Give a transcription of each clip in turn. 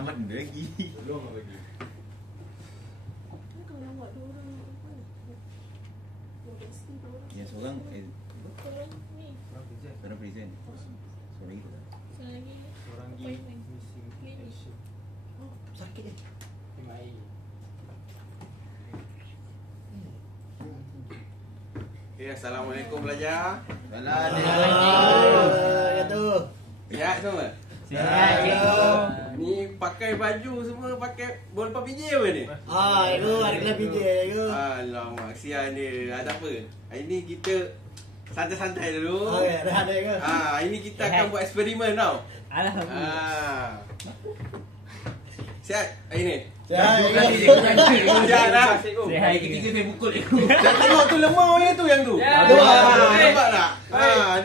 Selamat lagi. Belum lagi. Kalau nak buat 2 orang apa? Yang seorang Tolong ni. seorang present. Seorang lagi tak? Seorang lagi. Orang lagi Appointment. missing Clinic. action. Oh, sakit ni. Tengok air. Okay, Assalamualaikum pelajar. Assalamualaikum. Sihat semua? Sihat, cikgu. Ni pakai baju semua pakai bola PJ apa ni? Itu ada kelas PJ cikgu. Alamak, kesian dia. Tak apa. Hari ni kita santai-santai dulu. Okey, rehat cikgu. Hari ni kita akan buat eksperimen tau. Alhamdulillah. Sihat hari ni? Sihat cikgu. Sihat dah. Hari ketiga saya pukul cikgu. Dah tengok tu lemau je tu yang tu. Ya. Nampak tak?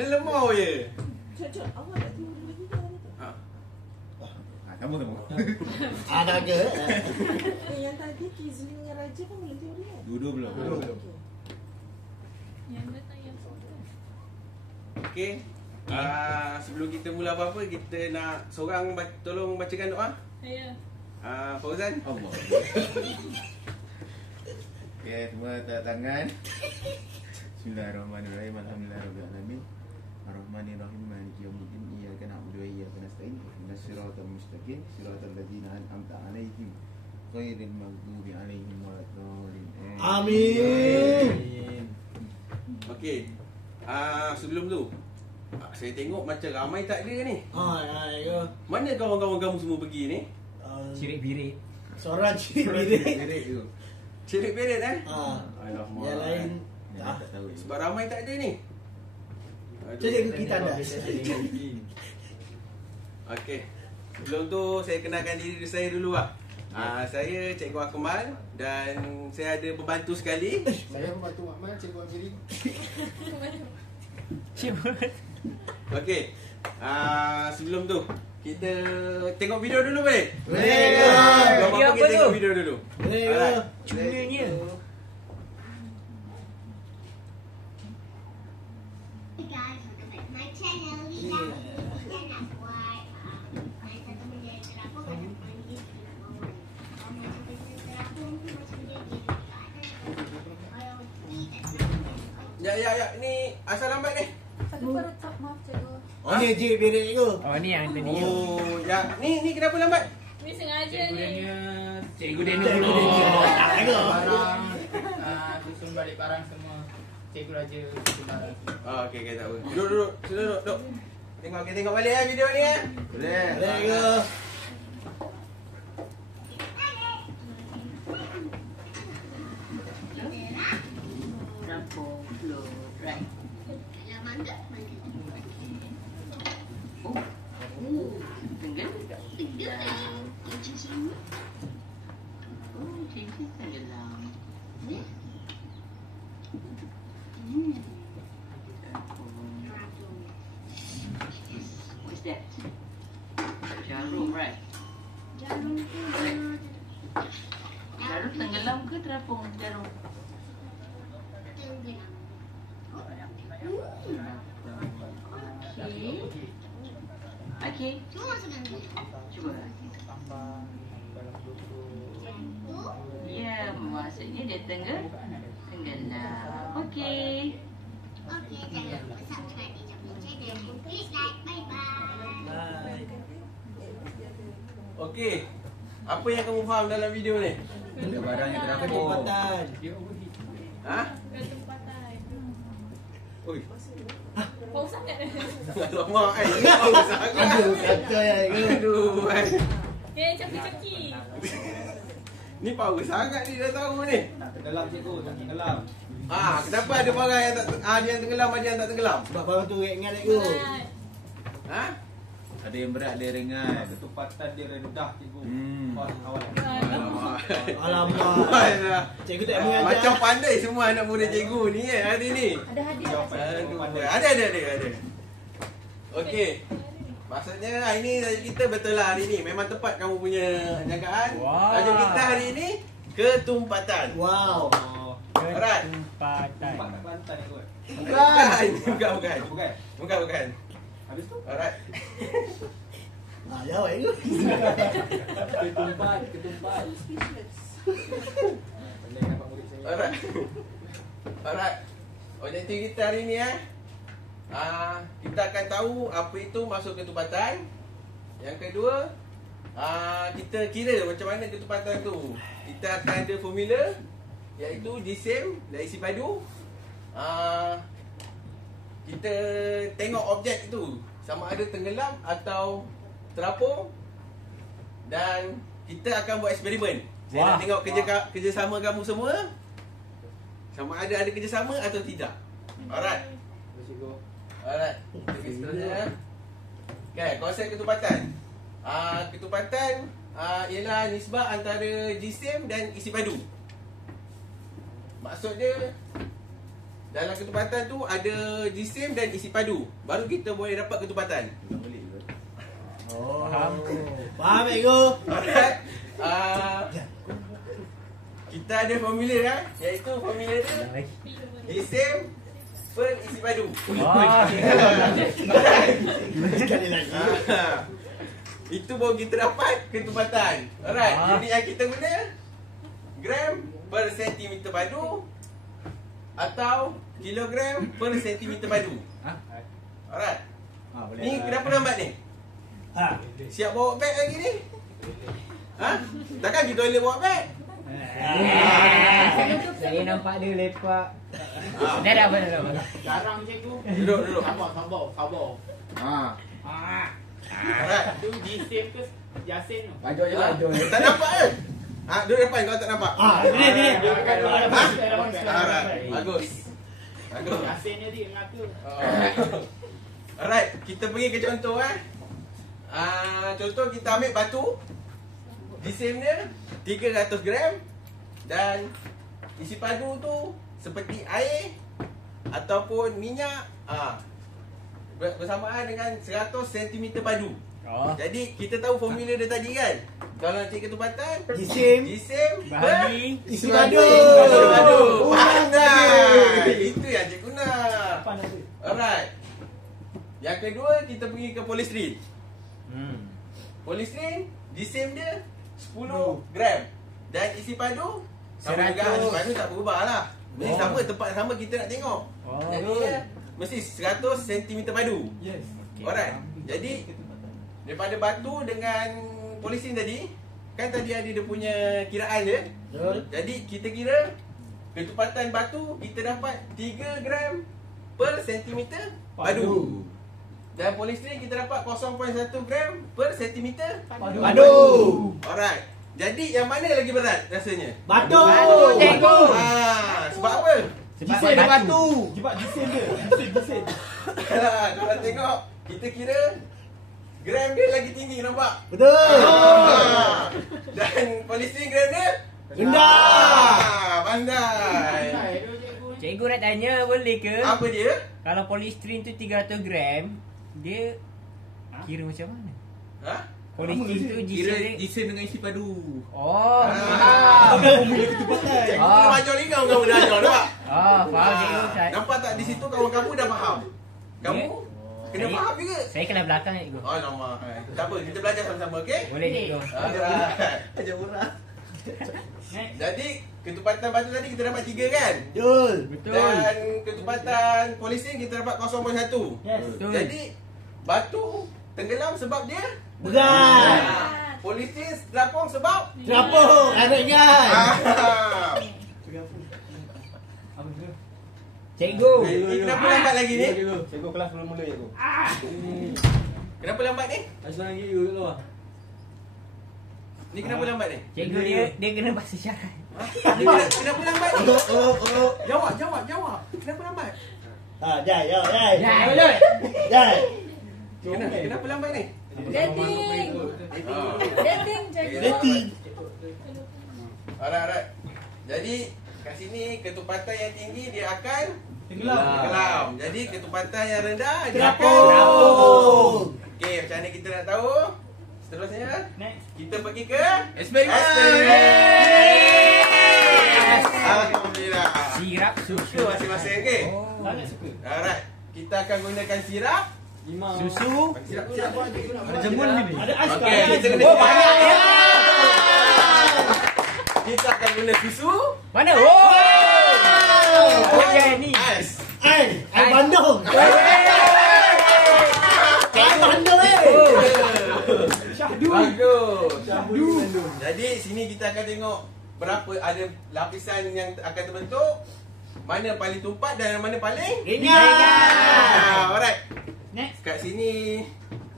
Dia lemau je. Cok, awak tak tengok lagi ke hari tu? Kamu. Ada ke? Yang tadi Kizli dengan Raja pun belum teori kan? Dua-dua belum. Okey. Yang datang yang seorang. Okey. Sebelum kita mula apa-apa, kita nak seorang tolong bacakan doa. Saya. Fauzan. Allah. Okay, semua tak tangan. Bismillahirrahmanirrahim. Alhamdulillahirabbil Ar-Rahmanirrahim. Maliki yaumiddin. Iyyaka na'budu wa iyyaka nasta'in. Ihdinas siratal mustaqim. Siratal ladzina an'amta 'alaihim ghairil maghdubi 'alaihim waladdallin. Amin. Okey. Sebelum tu, saya tengok macam ramai tak ada ni. Cikgu. Mana kawan-kawan kamu semua pergi ni? Cirik-birik. Seorang cik bilik. Direct tu. Cerit beret Yang lain Tak tahu. Sebab ramai tak ada ni. cikgu kita dah. Okey. Sebelum tu saya kenalkan diri saya dulu lah. Saya Cikgu Akmal dan saya ada pembantu sekali. Saya membantu Akmal, Cikgu Amiri. Okey. Sebelum tu kita tengok video dulu boleh? Boleh. Apa Video kita apa tengok tu? video dulu. Boleh. Alright. Cunanya. Hey guys, welcome back to my channel. Kita nak buat main satu benda yang terapung macam main game terapung. Macam benda terapung tu macam dia game kalau kita Ya. Ni asal lambat ni? Satu baru tak maaf cikgu. Ni cik bilik cikgu. Oh ni yang tadi. Oh, ya. Ni kenapa lambat? Ni sengaja Cikgu ni. Daniel. Cikgu Daniel Cikgu dulu. Daniel. Tak cikgu. Barang. Susun balik barang semua. Cikgu Raja susun barang semua. Okey, tak apa. Duduk. Sila duduk. Tengok balik video ni Boleh. Boleh cikgu. Rampung flow right. Dalam mangga. Tenggelam. Cincin sini. Cincin tenggelam. Ni. What's that? Jarum, right? Jarum tenggelam ke terapung? Jarum. Tenggelam. Okey. Cuba masukkan dulu. Cuba. Ya, maksudnya dia tenggelam. Okey. Okey, jangan lupa subscribe di channel dan klik like. Bye-bye. Okey. Apa yang kamu faham dalam video ni? Ada barang yang terapung. Tempatan. Ha? Tempatan. Oi. Bau sangat. Alamak, ini bau sangat. Kata ya cikgu. Aduh, Dia caki-caki. Ni power sangat ni dah tahu ni. Tak tenggelam cikgu, tak tenggelam. Kenapa ada barang yang tak ada yang tenggelam, ada yang tak tenggelam? Sebab barang tu ingat cikgu. Ha? Ada yang berat, ada yang ringan. Ketumpatan dia rendah cikgu. Kawan. Alamak. Alah. Cikgu tak mengajar. Macam pandai semua anak muda cikgu ni hari ni. Ada hadiah. Aduh, ada. Okey. Maksudnya hari ni tajuk kita betul lah hari ni. Memang tepat kamu punya jagaan. Wah. Tajuk kita hari ni ketumpatan. Wow. Alright. Tempatan. Tempat kat Kelantan ni kot. Bukan. Habis tu? Alright. Jawab cikgu. Ketumpat. Speechless. Boleh dapat murid saya. Alright. Objektif kita hari ni kita akan tahu apa itu masuk ketumpatan. Yang kedua, kita kira macam mana ketumpatan tu. Kita akan ada formula, iaitu jisim dan isi padu. Kita tengok objek tu sama ada tenggelam atau terapung. Dan kita akan buat eksperimen. Saya nak tengok kerjasama kamu semua, sama ada kerjasama atau tidak. Alright. Alright. Kita seterusnya. Okay, konsep ketumpatan. Ketumpatan ialah nisbah antara jisim dan isi padu. Maksud dia, dalam ketumpatan tu ada jisim dan isi padu, baru kita boleh dapat ketumpatan. Faham cikgu? Alright. Kita ada formula iaitu formula dia jisim per isi padu. Sekali lagi. Itu baru kita dapat ketumpatan. Alright. Jadi yang kita guna gram per sentimeter padu atau kilogram per sentimeter padu. Alright. Ni kenapa lambat ni? Siap bawa beg lagi ni? Takkan kita boleh bawa beg? Saya nampak dia lepak. Dah apa. Garang cikgu. Duduk. Sabar. Alright. Tu jisim ke jasin tu? Baju je baju. Tak nampak ke? Duduk depan kau tak nampak. Ini. Alright. Bagus. Jasin dia mengaku. Alright, kita pergi ke contoh contoh kita ambil batu. Jisim dia 300 gram dan isi padu tu seperti air ataupun minyak bersamaan dengan 100 cm padu. Jadi kita tahu formula dia tadi kan. Kalau nak cari ketumpatan, Jisim Bahagi isi padu. Pandai. Itu yang cikgu nak. Alright. Yang kedua kita pergi ke polystyrene. Polystyrene jisim dia 10 gram dan isi padu sama juga. Isi padu tak berubah lah. Mesti sama, tempat sama kita nak tengok. Jadi mesti 100 cm padu. Yes. Alright. Jadi daripada batu dengan polystyrene tadi, kan tadi ada dia punya kiraan dia. Jadi kita kira ketumpatan batu kita dapat 3 gram per sentimeter padu. Dan polystyrene kita dapat 0.1 gram per sentimeter Padu. Alright. Jadi yang mana lagi berat rasanya? Batu. Cikgu. Sebab apa? Jisim dia batu. Sebab jisim dia. Jisim. Kalau tengok, kita kira gram dia lagi tinggi, nampak? Betul. Dan polystyrene gram dia rendah. Pandai. Cikgu nak tanya boleh ke? Apa dia? Kalau polystyrene tu 300 gram, dia kira macam mana? Polystyrene tu Kira jisim dia. jisim dengan isi padu. Formula ketumpatan. Cikgu dah ajar lagi kamu dah ajar, nampak? Faham cikgu. Nampak tak di situ kawan kamu dah faham? Kamu kena faham juga. Saya kelas belakang cikgu. Lama. Tak apa, kita belajar sama-sama, okey? Boleh cikgu. Alright. Ajar murah. Jadi, ketumpatan batu tadi kita dapat 3 kan? Betul. Dan ketumpatan polystyrene kita dapat 0.1. Betul. Jadi, batu tenggelam sebab dia Berat. polystyrene terapung sebab Terapung. Anaknya. Cikgu. Kenapa lambat lagi ni? Cikgu kelas mula-mula cikgu. Kenapa lambat ni? Asal lagi kat luar. Ni kenapa lambat ni? Cikgu dia kena bahasa syarat. Ni kenapa lambat ni? Jawab. Kenapa lambat? Jai. Jai. Kenapa lambat ni? Dating cikgu. Dating. Alright. Jadi kat sini ketumpatan yang tinggi dia akan Tenggelam. Jadi ketumpatan yang rendah dia Terapung. Okey, macam mana kita nak tahu? Seterusnya kita pergi ke Eksperimen. Alhamdulillah. Sirap Susu masing-masing, okey? Sangat suka. Alright. Kita akan gunakan sirap. susu. Sirap. Ada jamun ni. Ada ais. Okey, kita kena banyak ya. kita akan guna susu. Mana? Oh! Oh, ya ni. Ais. Air Bandung. Air Bandung Bagus. Jadi sini kita akan tengok berapa ada lapisan yang akan terbentuk, mana paling tumpat dan mana paling ringan. Alright. Next. Kat sini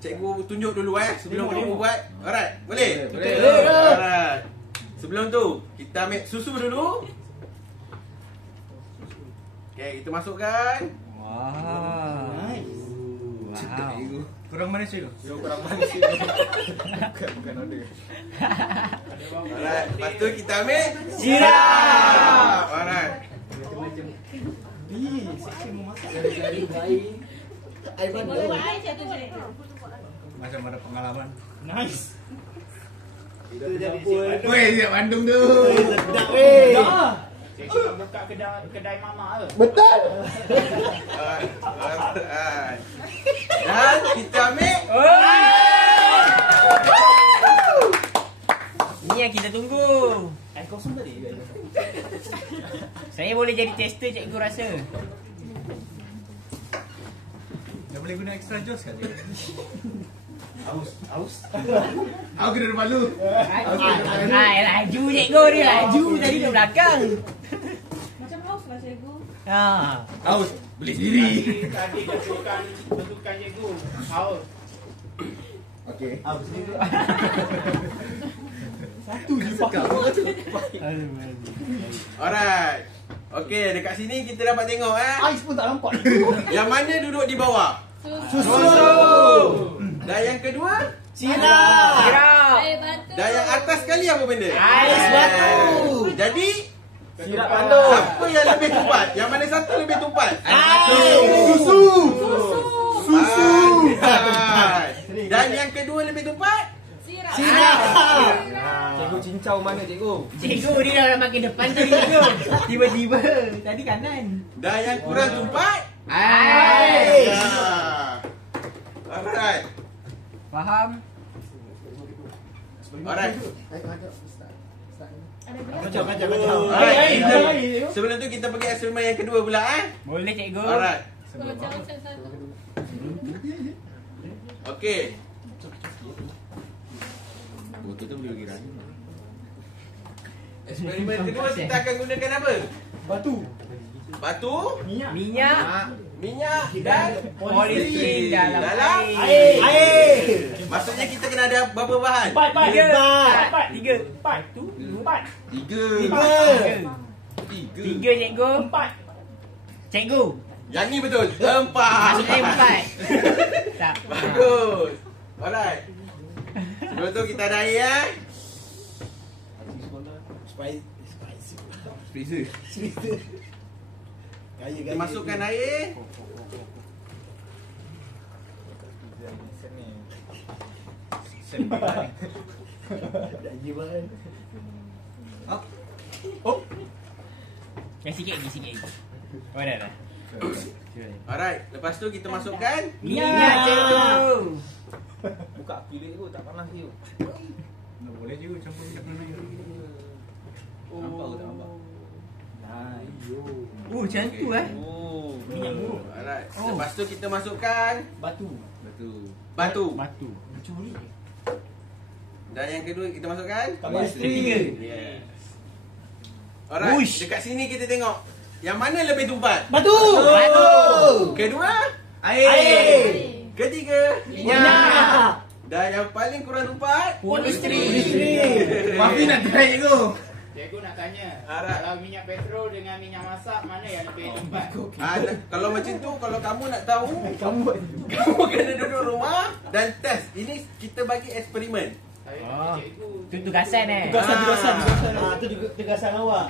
cikgu tunjuk dulu sebelum kamu buat. Alright, boleh? Boleh. Alright. Sebelum tu kita ambil susu dulu. Okey, kita masukkan. Wow. Wow. Kurang manis tu. Kurang manis itu. Bukan order. Alright, lepas tu kita ambil Sirap. Alright. Air Bandung. Macam ada pengalaman. Nice. Weh, siap Bandung tu. Sedap weh. Cikgu buka kedai mama ke? Betul. Alright. Dan kita ambil. Ni yang kita tunggu. Kosong tadi. Saya boleh jadi tester cikgu rasa. Dah boleh guna extra juice kan? Aus. Aku kena malu. Laju cikgu dia laju tadi kat belakang. Macam haus lah cikgu. Ha. Haus beli sendiri. Tadi bentukan cikgu. Haus. Okey. Aus ni. Satu je pakai. Alright. Okey, dekat sini kita dapat tengok Ais pun tak nampak. yang mana duduk di bawah. Susu. Dan yang kedua, Sirap. Air batu. dan yang atas sekali apa benda? Ais batu. Jadi, Sirap Bandung. siapa yang lebih tumpat? Yang mana satu lebih tumpat? Susu. Pandai. Dan yang kedua lebih tumpat? Sirap. Cikgu cincau mana cikgu? Cikgu dia dah makin depan tadi cikgu. Tiba-tiba tadi kanan. Dan yang kurang tumpat? Ais. Alright. Faham? Alright. Kacau. Alright. Sebelum tu kita pergi eksperimen yang kedua pula Boleh cikgu. Alright. Macam satu. Okey. Botol tu boleh bagi rani. Eksperimen kedua kita akan gunakan apa? Batu, minyak dan Polisterin dalam dalam air. Maksudnya kita kena ada berapa bahan? Tiga. Tiga cikgu. Cikgu. Yang ni betul. Empat. Maksudnya empat. Tak. Bagus. Alright. Sebelum tu kita ada air Freezer. Kita masukkan air. Yang sikit lagi. Oh dah. Alright. Lepas tu kita masukkan Minyak cikgu. Buka pilih cikgu tak panas cikgu. Tak boleh cikgu campur minyak panas. Nampak ke tak nampak? Macam tu Minyak muruk. Alright. Lepas tu kita masukkan Batu. batu. Curi. Dan yang kedua kita masukkan Polisterin. Yes. Alright. Uish. Dekat sini kita tengok yang mana lebih tumpat? Batu. Kedua, Air. ketiga, Minyak. dan yang paling kurang tumpat Polisterin. Mafi nak try cikgu. Cikgu nak tanya. Alright. Kalau minyak petrol dengan minyak masak mana yang lebih tumpat? Kalau macam tu, kalau kamu nak tahu, kamu kena duduk rumah dan test. Ini kita bagi eksperimen. Saya nak Oh. cikgu. Tu tugasan Tugasan. Tu tugasan awak.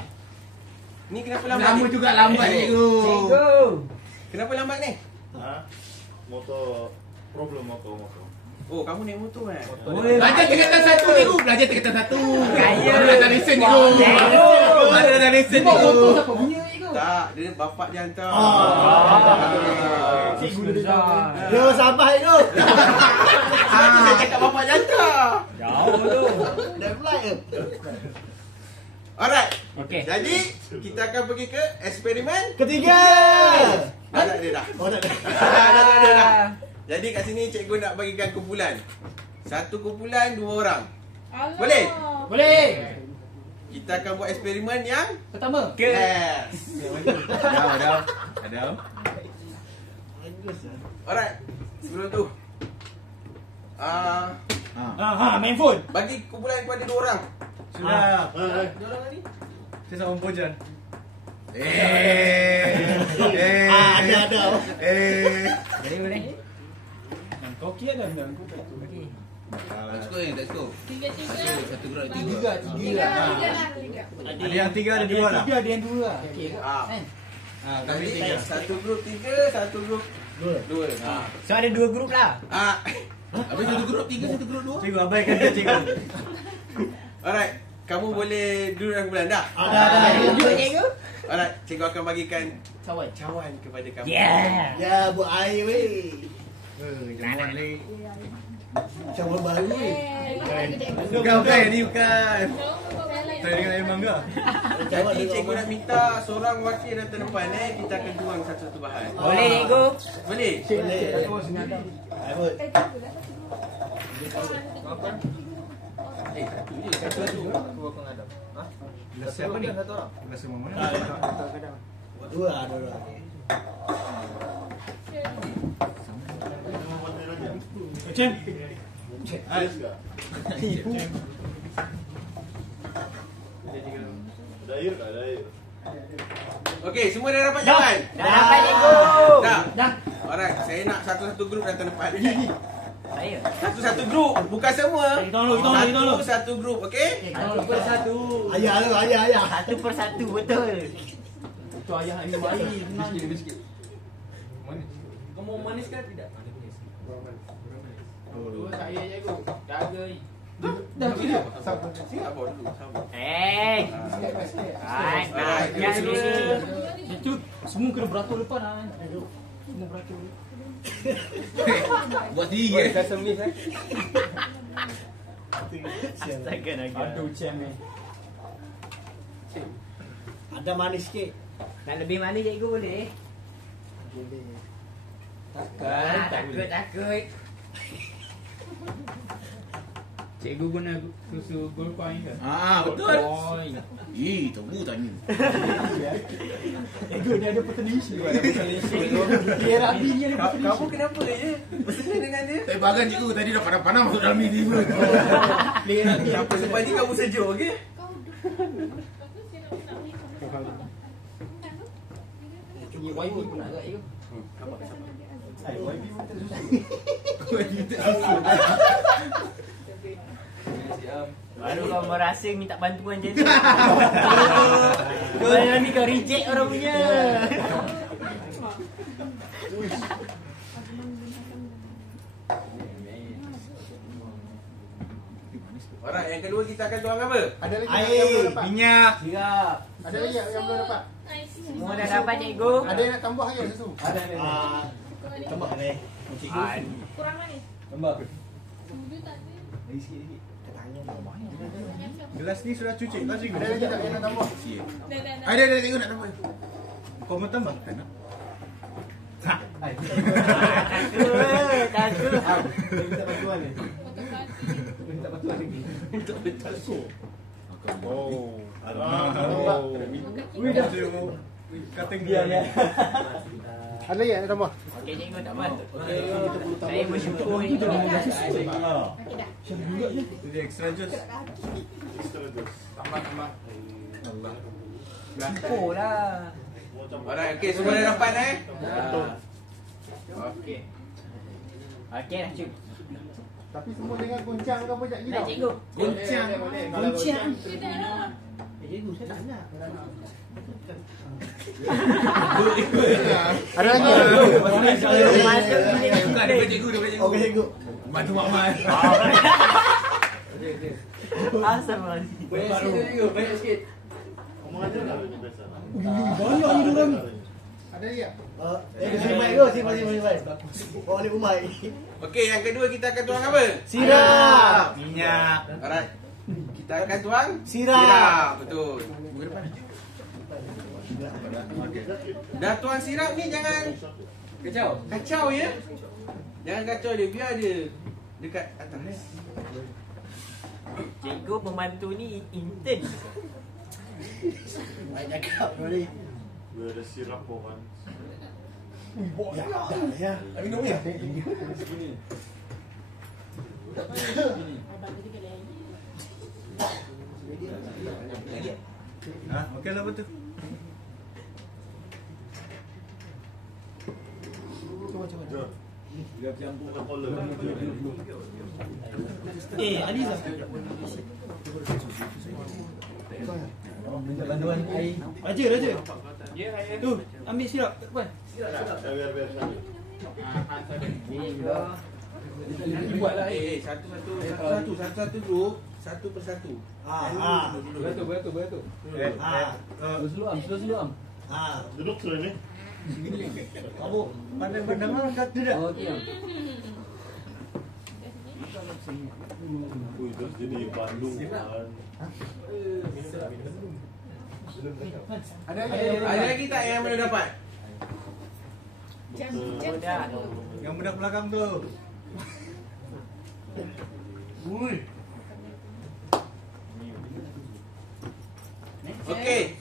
Ni kenapa lambat Lama ni? juga lambat cikgu. Cikgu. Kenapa lambat ni? Motor Oh, kamu naik motor Belajar tingkatan satu cikgu. Belajar tingkatan satu. Kaya. Baru dah lesen cikgu. Baru dah lesen cikgu. Tak, dia bapak dia hantar. Cikgu besar. Yo sabar tu. Dia cakap bapak dia hantar. Jauh tu. Dah fly ke? Alright. Okey. Jadi kita akan pergi ke eksperimen Ketiga. tak ada dah. Oh, tak ada. Dah ada dah. Jadi kat sini cikgu nak bagikan kumpulan. Satu kumpulan 2 orang. Alah. Boleh? Boleh. Kita akan buat eksperimen yang Pertama. yes. Ada. Alright. Sebelum tu Main phone. bagi kumpulan kepada 2 orang. Sudah. Dua orang ni. Saya sama Pojan. Ada. Boleh. Kau kira dah dengan aku. Okey. Let's go. Tiga. Satu gerak Tiga. Ada yang 3, ada 2 lah. Ada yang 2 lah. Okey. Kami Jadi 3. satu grup 3, satu grup 2. So ada 2 grup lah. Habis satu grup 3, satu grup 2. Cikgu abaikan dia cikgu. Alright. Kamu boleh duduk dalam kumpulan dah? Ada. Duduk cikgu. Alright, cikgu akan bagikan Cawan. cawan kepada kamu. Yeah. Ya, buat air weh. Jangan lagi. Cawan baru weh. Bukan ni bukan. Saya dengan air mangga. Jadi cikgu nak minta seorang wakil datang depan kita akan juang satu-satu bahan. Boleh cikgu. Boleh? Boleh. Air. Satu. Siapa ni? Rasa mana? Dua. Macam? Ada air tak? Ada air. Okey, semua dah dapat jawapan? Dah dapat cikgu. Dah. Alright, saya nak satu-satu grup datang depan. Saya. Satu-satu grup, bukan semua. Satu grup, okey? Satu persatu. Ayah. Satu persatu betul. Tu ayah ni bayi. Senang je dia sikit. Kau mau manis ke tidak? Dua saya cikgu. Jaga. Dah tidak. Sabar dulu, sabar. Jangan dulu. Itu semua kena beratur depan ah. Semua beratur. Buat diri Saya semis Astaga naga. Aduh cem ni. Ada manis sikit. Nak lebih manis cikgu boleh? Takut. Cikgu guna susu gold coin ke? Betul. Tahu tanya. Ego dia ada petenisi. Dia rabi ni ada petenisi. Kamu kenapa je? Bersenang dengan dia? Tak bagan cikgu tadi dah panas-panas masuk dalam ni tiba. Siapa sebab ni kamu sejuk, okey? YB pun nak agak cikgu. YB pun tak susah. Baru kau merasa minta bantuan je ni. Kau ni kau reject orang punya. Alright, yang kedua kita akan tuang apa? Ada lagi Air. yang belum dapat? Minyak. Siap. Ada lagi yang belum dapat? Semua dah dapat cikgu. Ada yang nak tambah lagi susu? Ada ni. Tambah ni. Kurang manis. Tambah. Sudu tak ada. Lagi sikit. Gelas ni sudah cuci tak cikgu? Ada lagi tak yang nak tambah? Dah. Ada cikgu nak tambah. Kau mau tambah? Tak nak. Takut. Minta bantuan ni. Minta bantuan lagi. Oh. Wih dah cikgu. Kating dia ya. Ada lagi yang nak tambah? Okey cikgu tak apa. Saya bersyukur cikgu. Itu dia extra jus. Tambah. Allah. Syukur lah. Alright, okey, semua dah dapat Okey. Okey dah cikgu. Tapi semua dengan goncang ke apa sekejap lagi Nak tau? cikgu. Goncang. Goncang. Cikgu saya tak nak. Ada lagi? Bukan daripada cikgu. Okey cikgu. Bantu Mak Man. Astagfirullahaladzim. Banyak sikit. Banyak Banyak ni orang. Ada lagi tak? Simpan tu, simpan. Bawa ni rumah. Okey, yang kedua kita akan tuang apa? Sirap. Minyak. Alright. kita akan tuang Sirap. betul. Buka depan. Okey. Dah tuang sirap ni jangan kacau ya. Jangan kacau dia, biar dia dekat atas. Cikgu pembantu ni intern. Banyak cakap tadi. Boleh ada sirap pohon. Ya, dah ya. Minum ni. Okey lah betul. Ada collar. Aliza. Bantuan air. Raja. Tu, ambil sirap kat depan. Biar sana. Buatlah satu dulu. Satu persatu. Betul. Slow. Duduk sini ni. Kamu pandang-pandang kat tu dah. Ui, terus jadi Bandung kan. Ada lagi tak yang boleh dapat? Yang bedak belakang tu. Okey.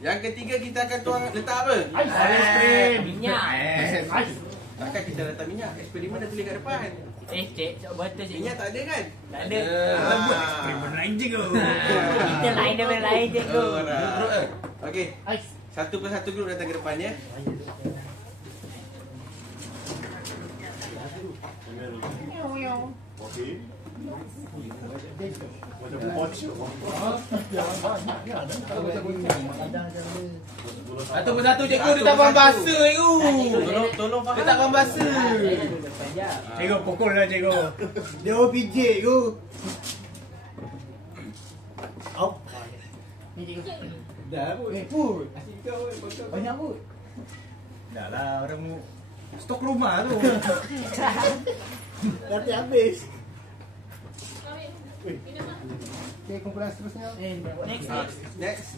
Yang ketiga kita akan tuang letak apa? Minyak. Takkan kita letak minyak. Eksperimen dah tulis kat depan. Cik, betul cik. Minyak tak ada kan? Tak ada. Buat eksperimen lain je kau. Kita lain daripada lain cikgu. Okey. Satu persatu grup datang ke depan ya. Okey. Macam pocok. Satu persatu cikgu dia tak faham bahasa cikgu. Tolong faham. Dia tak faham bahasa. Cikgu pukul lah cikgu. Dia OPJ tu. Au. Ni cikgu. Dah pun. Put. Asyik kau betul. Banyak put. Dah lah orang mu stok rumah tu. Nanti habis. Okey, kumpulan seterusnya. Next.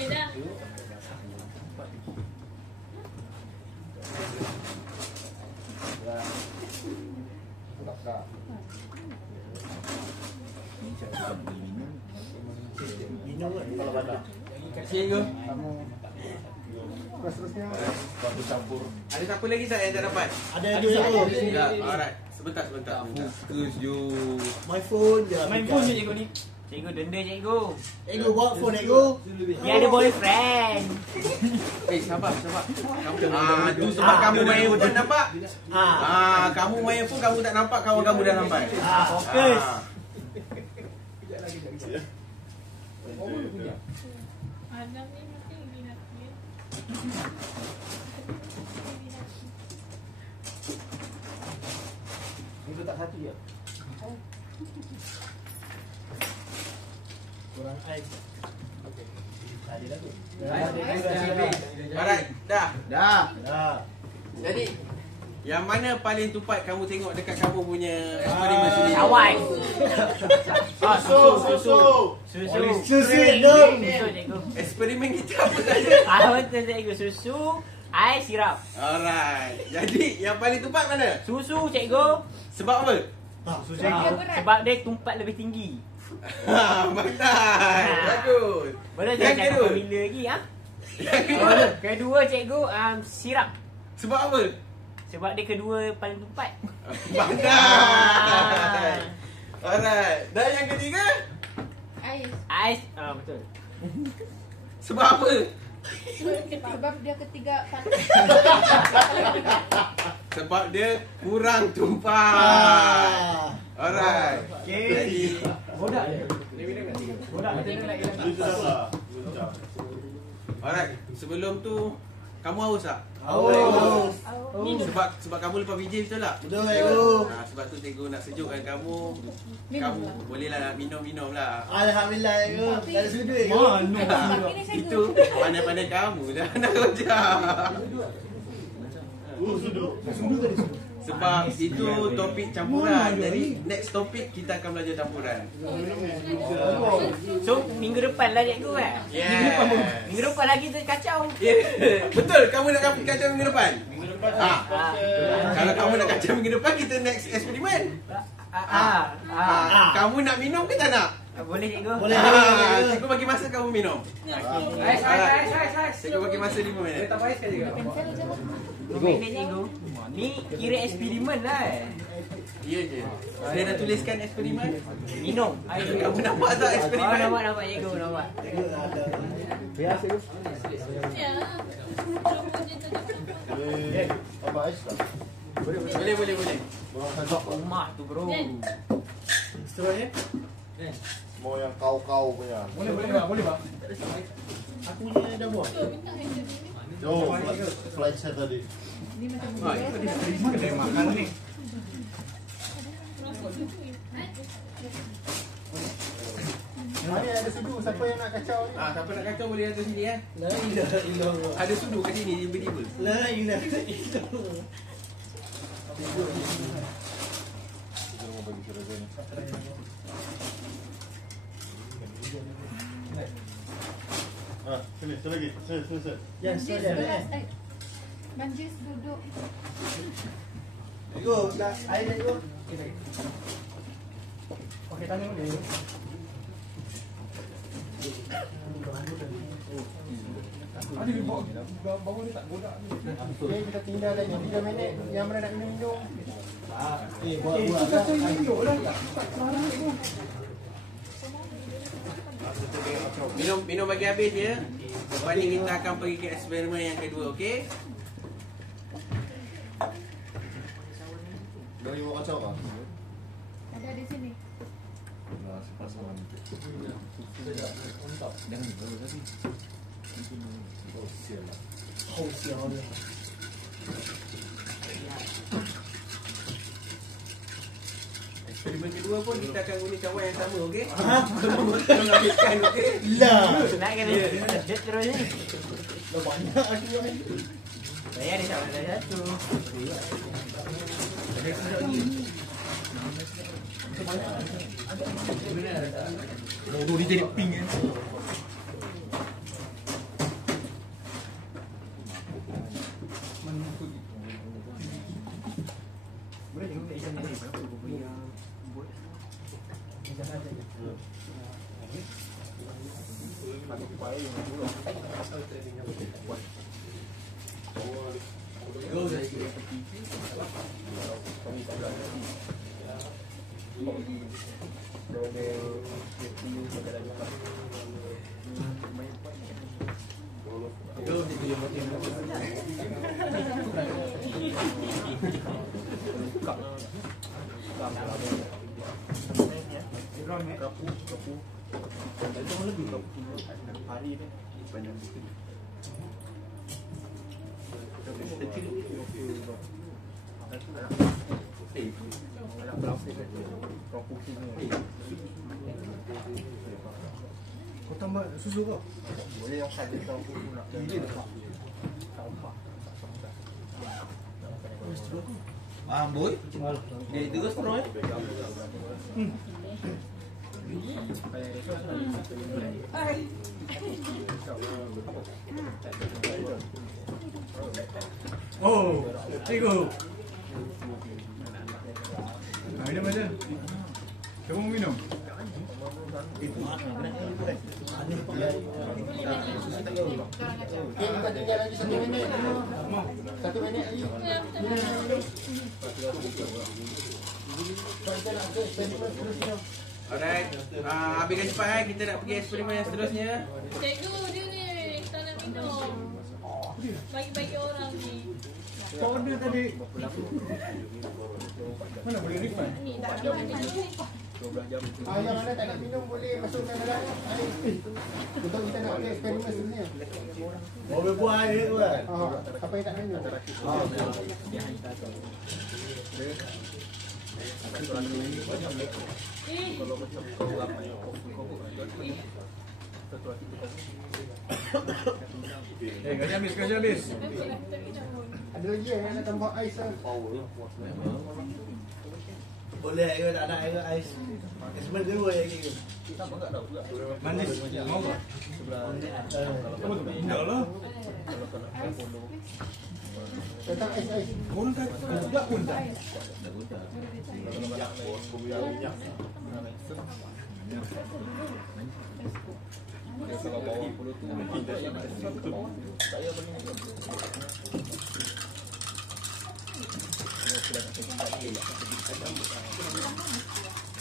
Dah. Minum kan kalau badak. Cikgu. Kumpulan seterusnya. Batu campur. Ada siapa lagi tak yang tak dapat? Ada cikgu. Ya, alright. Sebentar. Fokus je. My phone dia. Main phone je cikgu ni. Cikgu denda cikgu. Cikgu bawa phone cikgu. Dia ada boyfriend. Sabar. Kamu tu sebab kamu main phone nampak? Kamu main phone kamu tak nampak kawan kamu dah sampai. Fokus. Adam ni mesti minat dia. Itu tak satu je. Kurang air. Okey. Tadi dah tu. Alright, dah. Dah. Jadi yang mana paling tupat kamu tengok dekat kamu punya eksperimen sendiri? Kawan. Susu. Susu cikgu. Eksperimen kita apa saja? Betul cikgu. Susu, air, sirap. Alright. Jadi yang paling tupat mana? Susu cikgu. Sebab apa? Sebab dia tumpat lebih tinggi. Pandai. Bagus. Boleh Yang saya kedua? cakap bila lagi ha? Yang kedua? Kedua cikgu sirap. Sebab apa? Sebab dia kedua paling tumpat. Pandai. Alright. Dan yang ketiga? Ais. Betul. Sebab apa? Sebab dia ketiga Sebab dia kurang tumpah. Alright. Okey. Jadi Bodak je. Itu dah lah. alright, sebelum tu Kamu haus tak? Haus. Sebab kamu lepas VJ betul tak? Betul, cikgu. Sebab tu cikgu nak sejukkan kamu. Kamu bolehlah nak minum-minum lah. Alhamdulillah, cikgu. Tak ada sudut, cikgu. Itu pandai-pandai kamu dah nak kerja. Sebab itu topik campuran. Jadi next topik kita akan belajar campuran. So minggu depan lah cikgu kan? Yeah. Minggu depan lagi kita kacau. Betul, kamu nak kacau minggu depan? Kalau kamu nak kacau minggu depan, kita next eksperimen. Kamu nak minum ke tak nak? Boleh cikgu. Boleh. Cikgu bagi masa kamu minum. Cikgu bagi masa 5 minit. Tak payah sekali juga. 5 minit cikgu. Ni kira eksperimen lah. Ya je. Saya dah tuliskan eksperimen. Minum. Kamu nampak tak eksperimen? Nampak cikgu, nampak. Biasa tu. Apa ais tak? Boleh. Rumah tu bro. Seterusnya. Mau yang kau punya. Boleh bang. Aku punya dah buat. Oh, flight set tadi. Kedai makan ni. Mana ada sudu? Siapa yang nak kacau ni? Siapa nak kacau boleh datang sini La ilaha illallah. Ada sudu kat sini tiba-tiba. La ilaha illallah. Kita mau bagi seragam ni. Sini, lagi. Sini. Ya, saya. Manjis duduk. Cikgu, dah air dah, cikgu. Pakai tangan boleh. Ada bawa dia tak godak ni. Okay, kita tinggal lagi 3 minit. Yang mana nak minum? Buat Itu kata hidup lah. Tak selarang tu. Minum bagi habis ya. Lepas ni kita akan pergi ke eksperimen yang kedua, okey? Dari mau kacau kah? Ada di sini. Nah, sepasang nanti. Oh, sial lah. Eksperimen kedua pun kita akan guna cawan yang sama, okey? Tolong habiskan, okey? Lah. Nak kena dia terus ni. Dah banyak aku ni. Saya ada satu. Bodoh dia jadi pink kan. Boleh juga ikan ni berapa rupiah buat. Kau tambah susu kau? Boleh yang saya tahu aku nak. Dia tak. Boy. Dia terus terus. Oh, cikgu. Minum aja. Kamu mau minum? Okay, kita tinggal lagi 1 minit. 1 minit lagi. Kita nak ke eksperimen seterusnya. Alright. Habiskan cepat kita nak pergi eksperimen yang seterusnya. Cikgu dia ni tak nak minum. Bagi-bagi orang ni. Kau order tadi. Mana boleh refund? Ni tak ada ni. Yang mana tak nak minum boleh masukkan dalam air. Untuk kita nak ke eksperimen seterusnya. Oh, berbual dia tu kan. Apa yang tak minum? Dia hantar kau. Kalau macam kau apa yang kau satu hati tu kau. Gaji habis. Ada lagi yang nak tambah ais lah. Boleh ke tak nak ke ais? Sebenarnya kedua lagi ke? Sama enggak tahu juga. Manis. Mau tak? Sebelah Enggak lah. kalau kau nak follow. Tentang ais. Pun kan juga pun tak. Kalau bawa follow tu saya beli.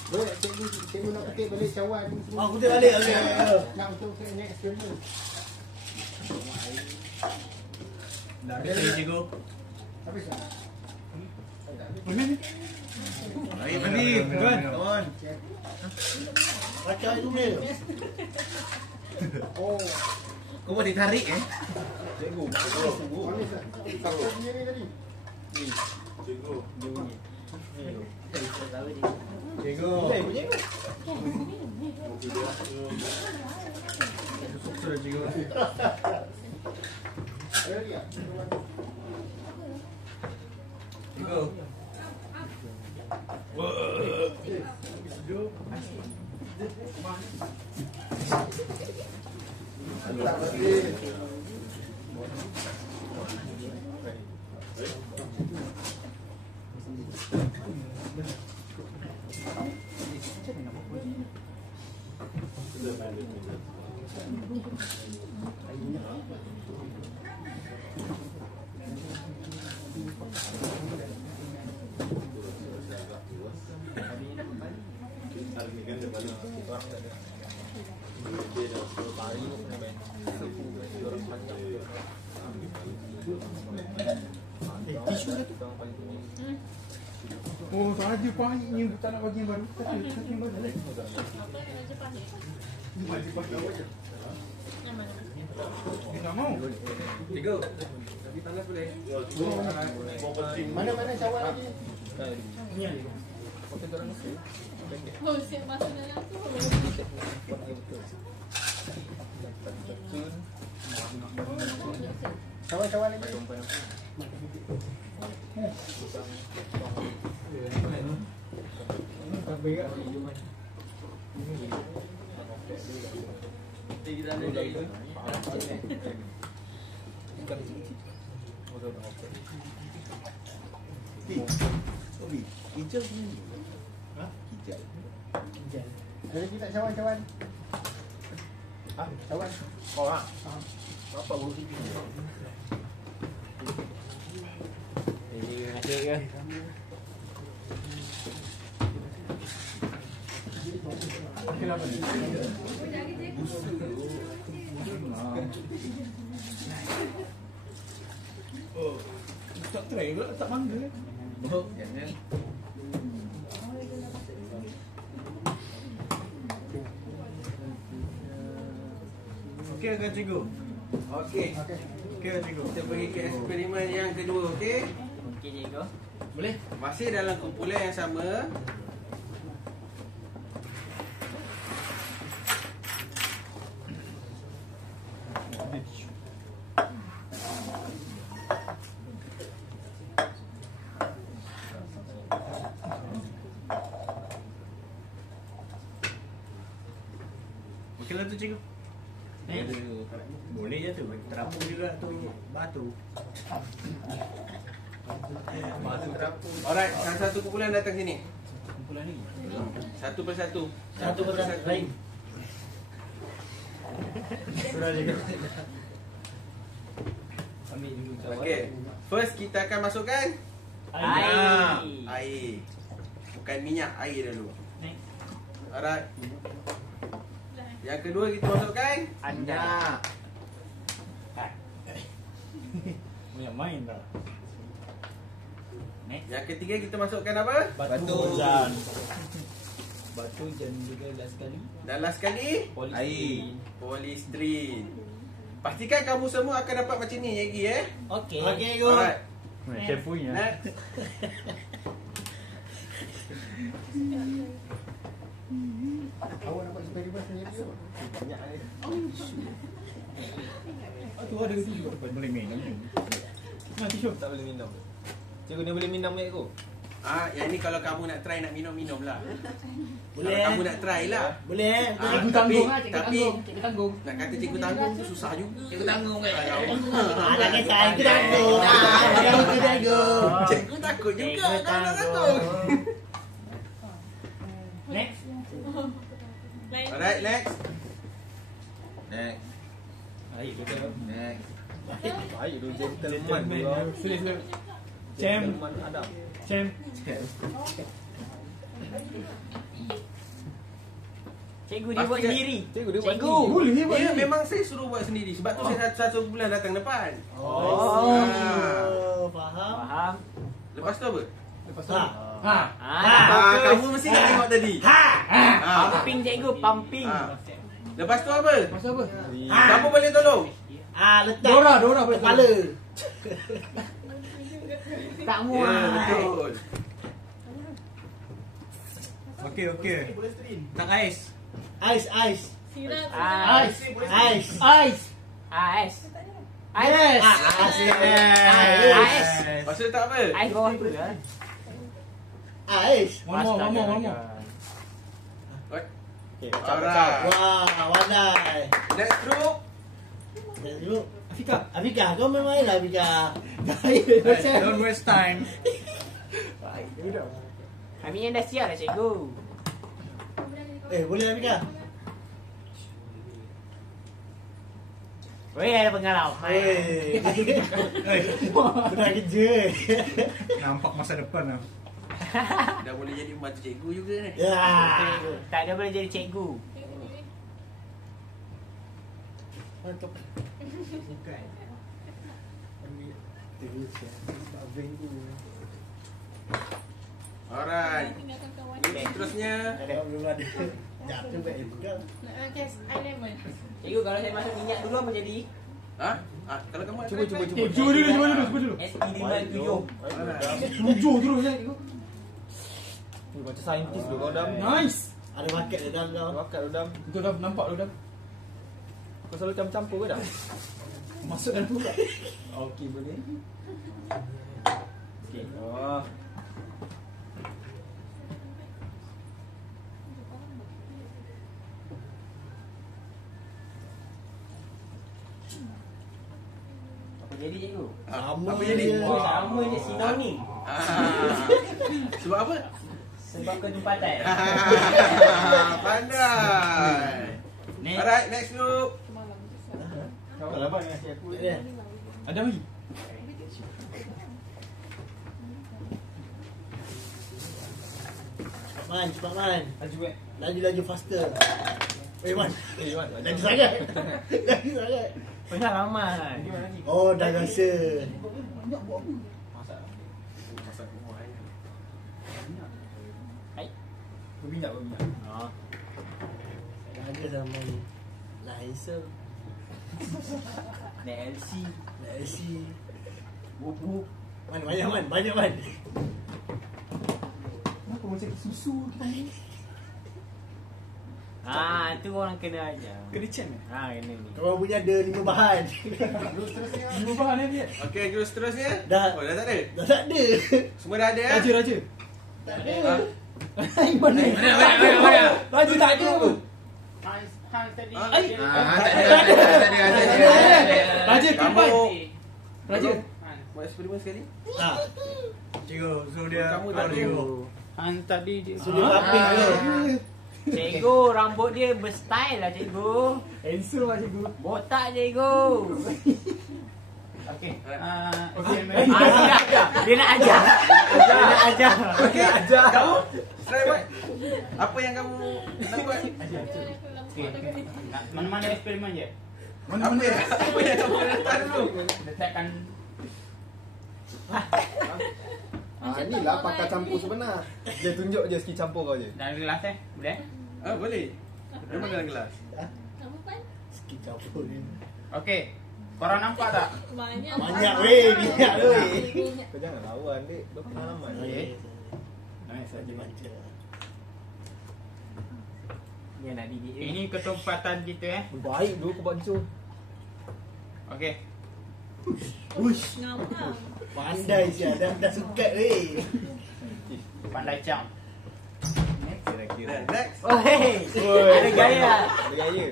Boleh, cikgu nak petik balik cawan semua. Aku petik balik, okey. Nak untuk next eksperimen. Dah habis cikgu. Habis tak? Mandi, tuan. Tuan. Baca itu ni. Oh, Kau boleh tarik Cikgu, manis tak? Siapa punya ni tadi? Cikgu. Cikgu. Sudah cikgu. Ada lagi tak? Cikgu. Tisu tu. Oh, tak ada pahit ni tak nak bagi baru. Tak ada yang baru. Apa yang Raja pahit? Mesti pakai aja. Yang mana? Dia tak mau. Tiga. Tapi panas boleh. Mana-mana cawan lagi? Ni ada. Pakai orang Mesir. Oh, siap masuk dalam tu. Cawan-cawan lagi? Tak baik. Kita ada lagi. Obi, hijau ni. Hijau. Ada lagi tak cawan-cawan? Cawan? Kau apa buruk ini? Asyik ke? Tak try pula tak mangga. Oh, jangan. Okey ke cikgu? Okey. Okey cikgu. Kita pergi ke eksperimen yang kedua, okey? Okey cikgu. Boleh? Masih dalam kumpulan yang sama. Okey lah tu cikgu. Boleh je tu. Terapung juga tu batu. Alright, salah satu kumpulan datang sini. Kumpulan ni. Satu persatu. Satu persatu lain. Sudah cikgu. Ambil dulu cawan. Okey. First kita akan masukkan Air. air. Bukan minyak, air dulu. Next. Alright. Yang kedua kita masukkan Anda. Banyak main dah. Next. Yang ketiga kita masukkan apa? Batu. Hujan. Batu dan juga last sekali Dan last sekali Polystyrene. polystyrene. Pastikan kamu semua akan dapat macam ni lagi Okey. Okey, go. Alright. Chef punya. Next. Awak dapat eksperimen sendiri ke? Banyak Tu ada tu juga boleh minum ni. Mati syok. Tak boleh minum. Cikgu ni boleh minum ni aku. Yang ni kalau kamu nak try nak minum lah. Boleh. Kalau kamu nak try lah. Boleh. Cikgu tanggung lah, tapi cikgu tanggung. nak kata cikgu tanggung tu susah juga. Cikgu tanggung kan. Nak kata aku tanggung. Aku tanggung. Cikgu takut juga kalau nak tanggung. Next. Alright, next. Next. Baik betul. Next. Baik tu gentleman tu. Sila. Cem. Gentleman Adam. Cem. Cikgu dia buat sendiri. Cikgu dia buat Cikgu. Boleh Ya, memang saya suruh buat sendiri. Sebab tu saya satu bulan datang depan. Faham. Faham. Lepas tu apa? Lepas tu. Kamu mesti nak tengok tadi. Pumping cikgu, pumping. Lepas tu apa? Lepas tu apa? Siapa boleh tolong? Letak Dora kepala. Tak Ya, muat. betul. Okey. Tak ais. Ais. Sirap. Ais. Ais. Ais. Ais. Yes. Ais. Pasal tak apa? Ais bawah tu lah. Ais. One more. Alright. Wah, wadai. Next group. Dulu. Afika. Kau main lah Afika. Don't waste time. Kami yang dah siap lah cikgu. Boleh Afika? Weh, ada pengalaman. Pernah kerja. Nampak masa depan lah. Dah boleh jadi pembantu cikgu juga ni. Ya. Tak ada boleh jadi cikgu. Mantap. Alright. Tinggalkan kawan. Seterusnya. Belum ada. Jatuh baik juga. Nak kes air lemon. Cikgu, kalau saya masuk minyak dulu apa jadi? Kalau kamu nak Cuba. Cuba dulu. SD57. Tujuh terus ya cikgu. Macam saintis tu kau Dam. Nice. Ada paket dia dalam kau. Bakat tu Dam. Betul dah nampak lu dah. Kau selalu campur ke Dam? Masuk dalam tu tak? Okey boleh. Okey. Oh. Apa jadi cikgu? Sama Apa jadi? je. Sama je sinonim. Sebab apa? Sebab ketempatan. Pandai. Alright, next group. Kau lah bang nasi aku. Ada lagi. Cepat man. Laju Laju faster. Man. Wan. Laju sangat. Laju sangat. Pengalaman. Oh, dah rasa. Masak rumah ni. Berminyak. Ada zaman Laisel. LC. Bubuk. Banyak man. Kenapa macam susu kita ni? Tu orang kena aja. Kena cem eh? Kena ni. Kau punya ada 5 bahan. Lima bahan ni. Okey, group seterusnya. Dah. Dah tak ada? Dah tak ada. Semua dah ada Raja. Tak ada. Mana? Raja tak ada apa? Tak ada. Raja Kamu kumpai. Raja. buat eksperimen sekali. Cikgu, so dia Kamu tak cikgu. Hantar dia. So dia raping dulu. Cikgu, rambut dia berstyle lah cikgu. Handsome lah cikgu. Botak cikgu. Okey. Dia nak ajar. Okey, ajar. Kamu try buat. Apa yang kamu nak buat? Mana-mana eksperimen je. Apa yang kamu nak letak dulu? Letakkan Inilah pakar campur sebenar. dia tunjuk je skill campur kau je. Dalam gelas boleh? Boleh. Memang dalam gelas. Kamu Pan? Sikit campur ni. Okey. Korang nampak tak? Banyak. Banyak weh, minyak weh. Kau jangan lawan, Dek. Kau pengalaman. Okey. Nice saja. Dia nak didik dia. Ini ketumpatan kita Baik dulu kau buat tu. Okey. Ush, Ngam-ngam. pandai siap. Dah sukat weh. Pandai cam. Kira-kira. Next. Oh hey. Ada gaya. Ada gaya.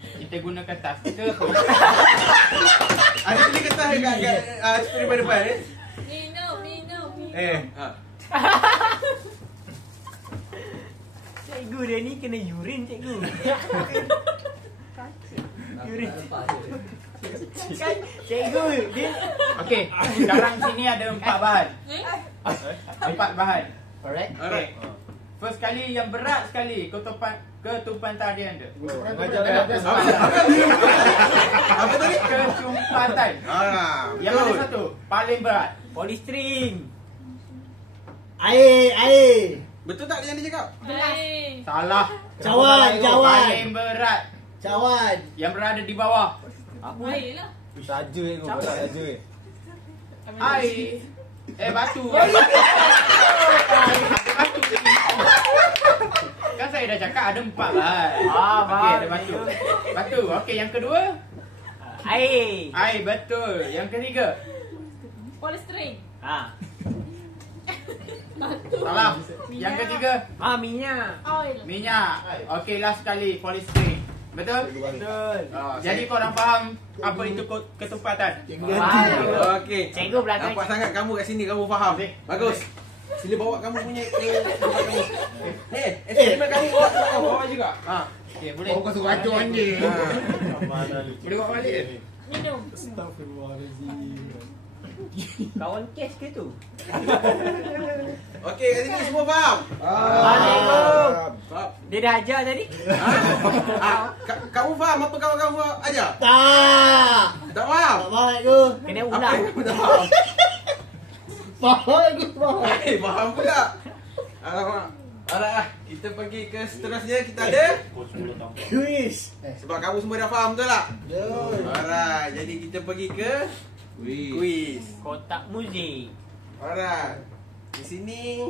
Kita guna kertas ke apa? Ada beli kertas dekat eksperimen depan eh? Minum. Ha. Cikgu dia ni kena urine cikgu. Urine. Kan cikgu dia. Okey. Sekarang sini ada 4 bahan. 4 bahan. Alright. Okey. First kali yang berat sekali ketumpatan tadi anda. Apa tadi? Ketumpatan. Yang mana satu? Paling berat. Polystyrene. Air. Betul tak yang dia cakap? Air. Salah. Cawan. Paling berat. Cawan. Yang berada di bawah. Air lah. Saja kau berat saja. Air. Batu. Batu. Kan saya dah cakap ada 4 bahan. Okey, ada batu. Batu. Okey, yang kedua? Air. Air, betul. Yang ketiga? Polystyrene. Salah. Yang ketiga? Minyak. Oil. Minyak. Okey, last sekali polystyrene. Betul? Betul. Jadi korang faham apa itu ketumpatan? Okey. Cikgu belakang. Nampak sangat kamu kat sini kamu faham. Bagus. Sila bawa kamu punya tempat kamu. Eksperimen kamu bawa juga. Okey, boleh. Kau suruh acur anjing. Boleh bawa balik ke? Minum. Kawan kes ke tu? Okey, kat sini semua faham? Cikgu. Dia dah ajar tadi. Kamu faham apa kawan-kamu ajar? Tak. Tak faham? Tak faham aku. Kena Apa ulang. yang kamu tak faham? Faham aku. Faham pula. Alamak. Alright, kita pergi ke seterusnya. Kita ada Quiz. sebab kamu semua dah faham, betul tak? Betul. Alright, jadi kita pergi ke quiz. Kotak muzik. Alright. Di sini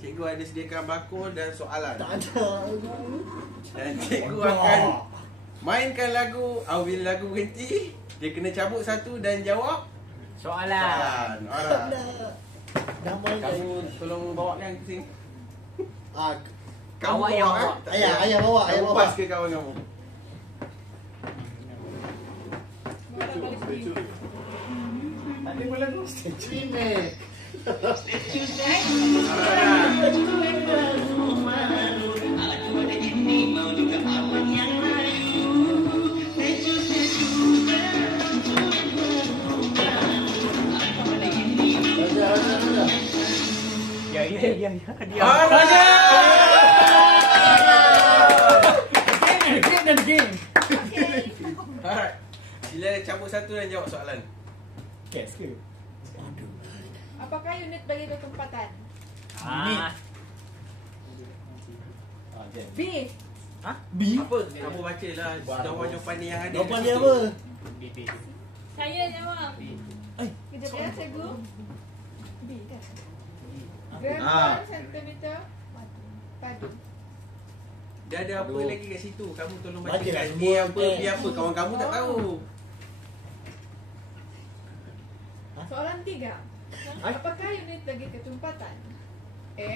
cikgu ada sediakan bakul dan soalan. Tak ada. Dan cikgu akan mainkan lagu. Bila lagu berhenti, dia kena cabut satu dan jawab Soalan. Alright. Dah main. Kamu tolong bawakan ke sini. Kamu Awak yang bawa. Tak Ayah payah. bawa. Ayah Kamu bawa. pas ke kawan kamu? Ada pun lagu. Cimek. Ya. Alright. Sila cabut satu dan jawab soalan. Kes ke? Apakah unit bagi ketumpatan? B. B. Apa? Kamu baca lah jawapan ni yang ada. Jawapan kat dia situ. apa? Saya jawab. Kejap ya, cikgu. B kan? Gram per sentimeter padu. Dia ada apa lagi kat situ? Kamu tolong Baca lah bacakan. semua A apa, teks. B apa. Kawan kamu tak tahu. Soalan 3. Apakah unit bagi ketumpatan? A.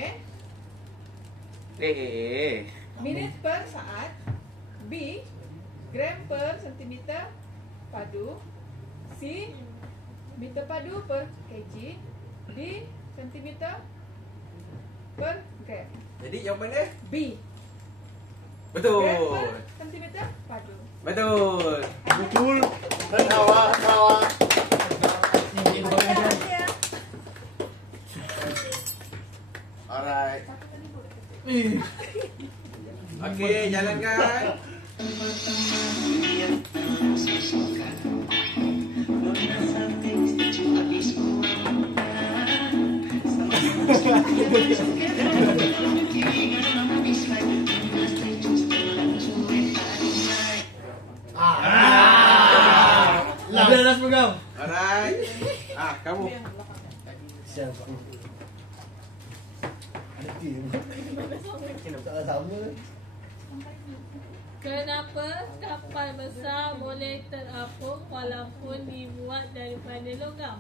Minit per saat. B. Gram per sentimeter padu. C. Meter padu per kg. D. Sentimeter per gram. Jadi jawapan dia? B. Betul. Gram per sentimeter padu. Betul. Betul. Awak. Alright. Okey, jalankan. Last program. Alright. Kamu. Siapa? Ada tim. Tak sama. Kenapa kapal besar boleh terapung walaupun dibuat daripada logam?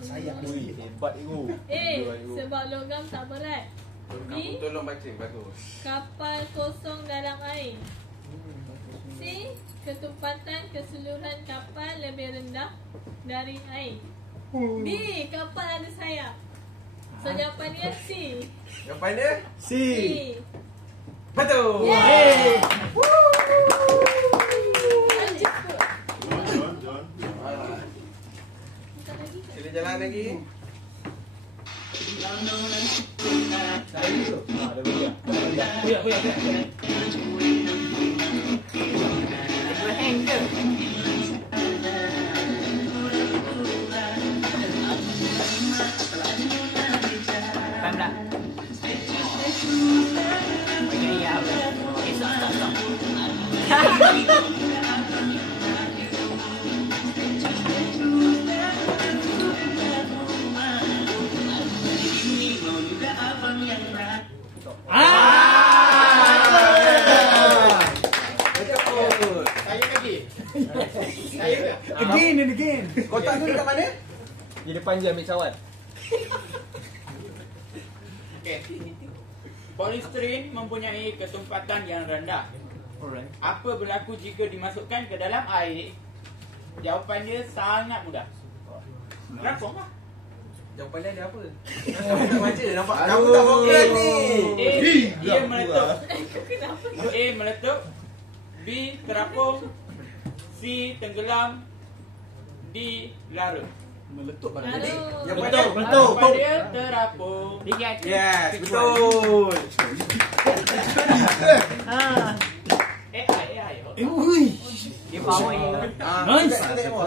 Sayang sikit. Hebat ego. A. Sebab logam tak berat. Kamu tolong baca. Bagus. Kapal kosong dalam air. C. Ketumpatan keseluruhan kapal lebih rendah dari air. D. Kapal ada sayap. So jawapan dia C. Jawapan dia? C. Betul. Yeay. Sila jalan lagi. Again and again. Kotak tu dekat mana? Di depan je ambil cawan. Okey. Polystyrene mempunyai ketumpatan yang rendah. Alright. Apa berlaku jika dimasukkan ke dalam air? Jawapan dia sangat mudah. Terapung lah. Jawapan dia ada apa? Kamu tak baca. Nampak kamu tak fokus ni. Dia meletup. A. Meletup. B. Terapung. C. Tenggelam. D. Larut. Meletup pada Lalu Jawapan dia? Jawapan dia terapung. Yes, betul. AI. ui. Dia power ni. Nice. Kita tengok.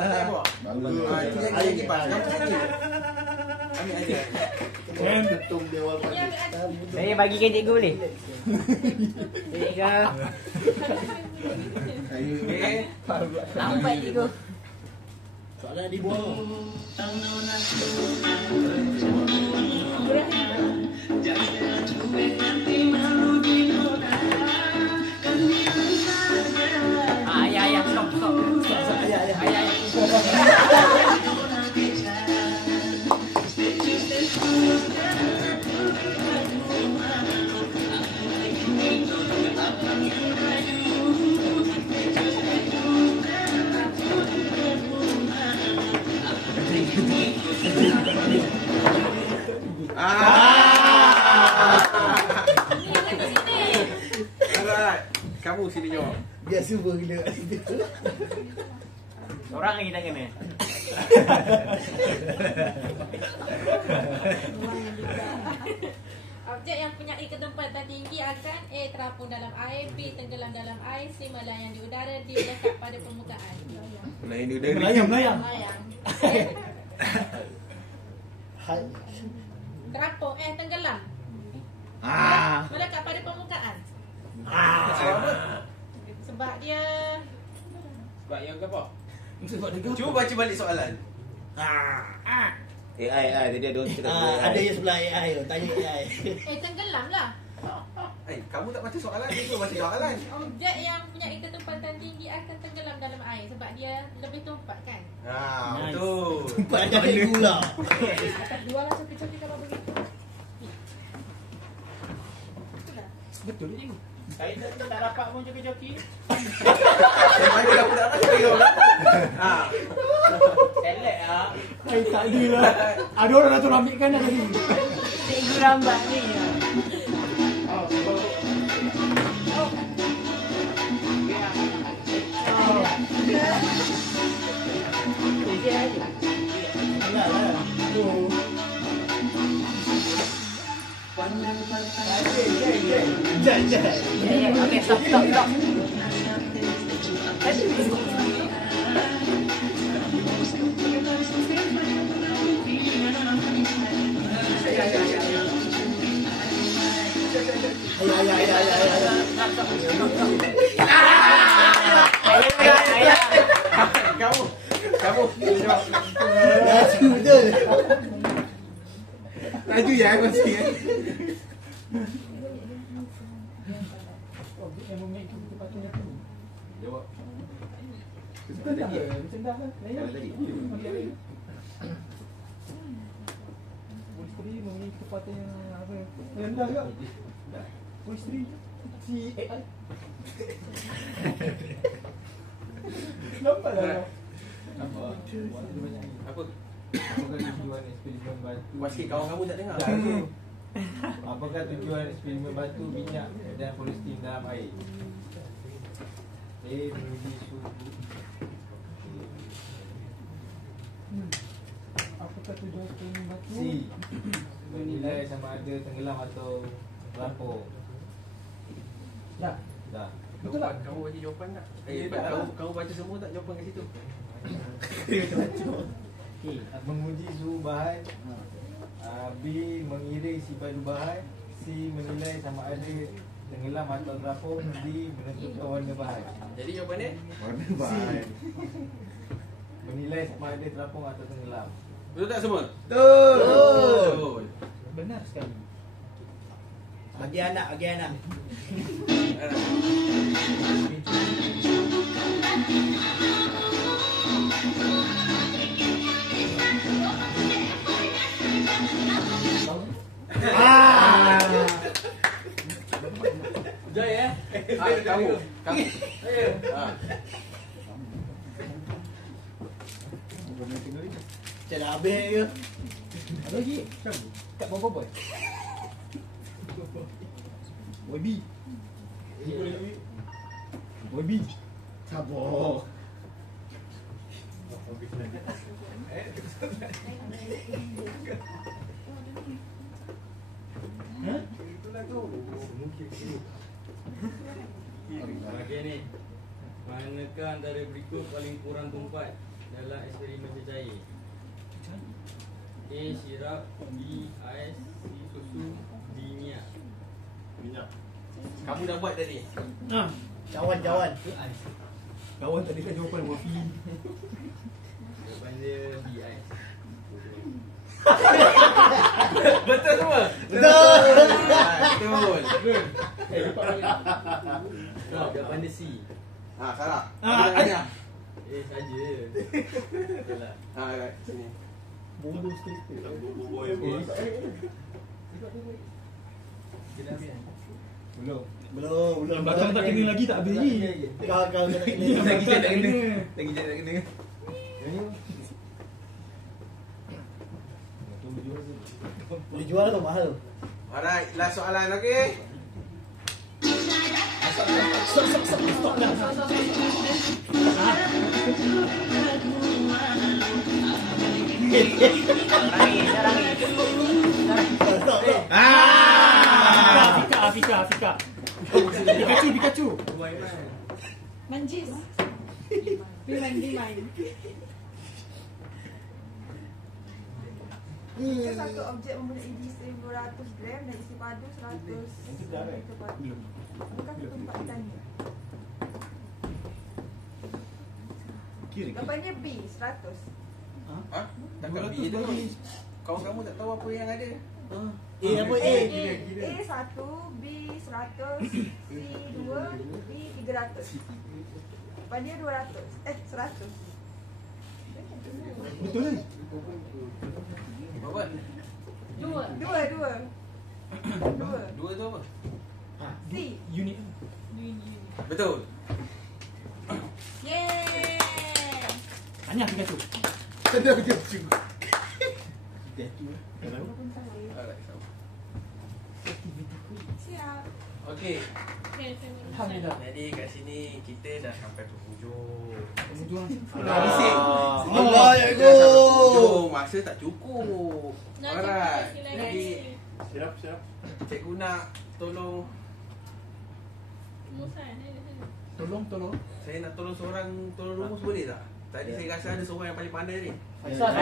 Ayah kipas. Kamu cakap. Ambil aja. Ketum dia awal pagi. Saya bagikan cikgu boleh? Cikgu. Okey. Lambat cikgu. Soalan dibuang. Ayah, stop. Ayah. Alright. Kamu sini jawab. Biar cuba kita kat situ. Orang lagi tak kena. objek yang punya ketumpatan tinggi akan A. terapung dalam air, B. tenggelam dalam air, C. melayang di udara, D. melekat pada permukaan. Melayang di udara. Melayang. Melayang. Hai. Terapung, tenggelam. Melekat pada permukaan. Sebab dia Sebab yang apa? Cuba baca balik soalan. AI tadi ada orang cakap Ada yang sebelah AI tu. Tanya AI. tenggelam lah. Kamu tak baca soalan, dia pun baca soalan. Objek yang punya ketumpatan tinggi akan tenggelam dalam air sebab dia lebih tumpat kan. Betul. Tempat ada cikgu lah. Akan dua lah coki-coki kalau begitu. Betul je. Saya tak dapat pun joki-joki. Yang mana dah pun tak baca tengok lah. Select lah. Tak ada lah. Ada orang nak tolong ambilkan dah tadi. Cikgu lambat ni. Okay, stop. Ayah. Laju ya pasti ya. Objek yang memiliki kecepatan yang tinggi. Jawab. Betul tak? Macam dah lah. Kalau tadi. Isteri memiliki kecepatan yang apa? Yang rendah juga. Isteri si AI. Nampak tak? Apa? Apa? Apakah tujuan eksperimen batu? Buat sikit kawan kamu tak dengar. Apakah tujuan eksperimen batu, minyak dan poliestin dalam air? A. Menguji suhu. Apakah tujuan eksperimen batu? C. Menilai sama ada tenggelam atau terapung. Dah. Dah. Betul tak? Kamu baca jawapan tak? tak. Kamu baca semua tak jawapan kat situ? Menguji suhu bahan. B. Mengiring isi padu bahan. C. Menilai sama ada tenggelam atau terapung. D. Menentukan warna bahan. Jadi jawapan dia? Warna bahan. Menilai sama ada terapung atau tenggelam. Betul tak semua? Betul. Benar sekali. Bagi anak, bagi anak. Joy ya? Kamu. Macam dah habis ke? Ada lagi? Kat bawah boy. Boy B. Boy B. Sabar. Okey ni. Manakah antara berikut paling kurang tumpat dalam eksperimen cecair? A. Sirap, B. Ais, C. Susu, D. Minyak. Kamu dah buat tadi. Cawan-cawan. Kawan tadi kan jawapan morfin. Jawapan dia B. Ais. Betul semua? Betul. Betul. Jawapan dia C. Salah. Ada. Saja. Betul lah. Right. Sini. Bodoh straight. Belum. Belakang tak kena lagi, tak habis lagi. Kau tak kena. Lagi je tak kena. Lagi je tak kena. Boleh jual tu mahal. Alright, last soalan okey. Stop dah. Afika. Pikachu. Manjis. Mandi main. Jika satu objek mempunyai isi 1,200 gram dan isi padu 100 kepadu. Apakah ketumpatan? Jawapannya B, 100. Takkan B tu. Kamu tak tahu apa yang ada. A apa A? A 1, B 100, C 2, D 300. Jawapannya 200. 100. Betul kan? Berapa? Dua. Dua tu apa? C. Unit. Betul. Yeay. Tanya Pikachu. Ada Pikachu. Alright, sama. Siap. Okey. Alhamdulillah. Jadi kat sini kita dah sampai ke hujung. Allah ya go. Hujung masa tak cukup. Nak Alright. cukup Jadi Sirap. cikgu nak tolong, Musa ni. Tolong. saya nak tolong seorang tolong rumus boleh tak? Tadi saya rasa ada seorang yang paling pandai ni. Faisal.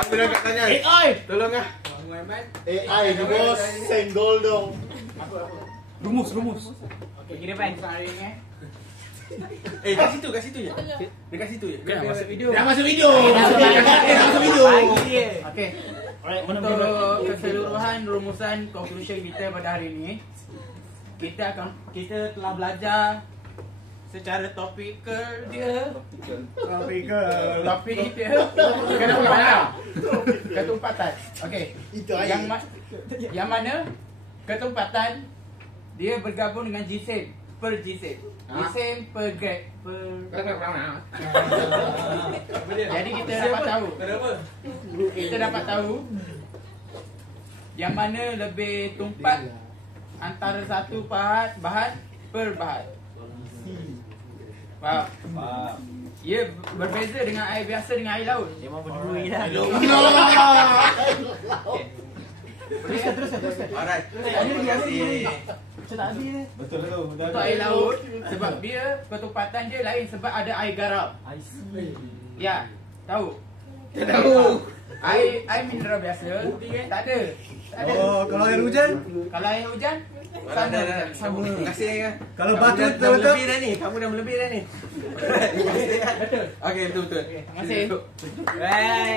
Kamu dah kat tanya. Tolong ah. AI ni bos senggol dong. Rumus. Okey, kira depan. Kat situ je. Dekat situ je. Dah masuk video. Dah masuk video. Okey. Untuk keseluruhan rumusan conclusion kita pada hari ini, kita telah belajar secara topikal dia. Topik dia ketumpatan. Okey. Yang mana ketumpatan dia bergabung dengan jisim per jisim. Jisim per grade Jadi kita dapat tahu. Kita dapat tahu yang mana lebih tumpat antara satu bahan per bahan. Faham? Ia berbeza dengan air biasa dengan air laut. Memang berdua je lah. Teruskan. Alright. Terima kasih. Betul lah tu. Untuk air laut, sebab dia ketumpatan dia lain sebab ada air garam. Ya, tahu? Tahu. Air mineral biasa tak ada. Oh, kalau air hujan? Kalau air hujan Sama. Terima kasih ya. Kalau batu dah melebih dah ni. Kamu dah melebih dah ni. betul. Okey, betul. Terima kasih.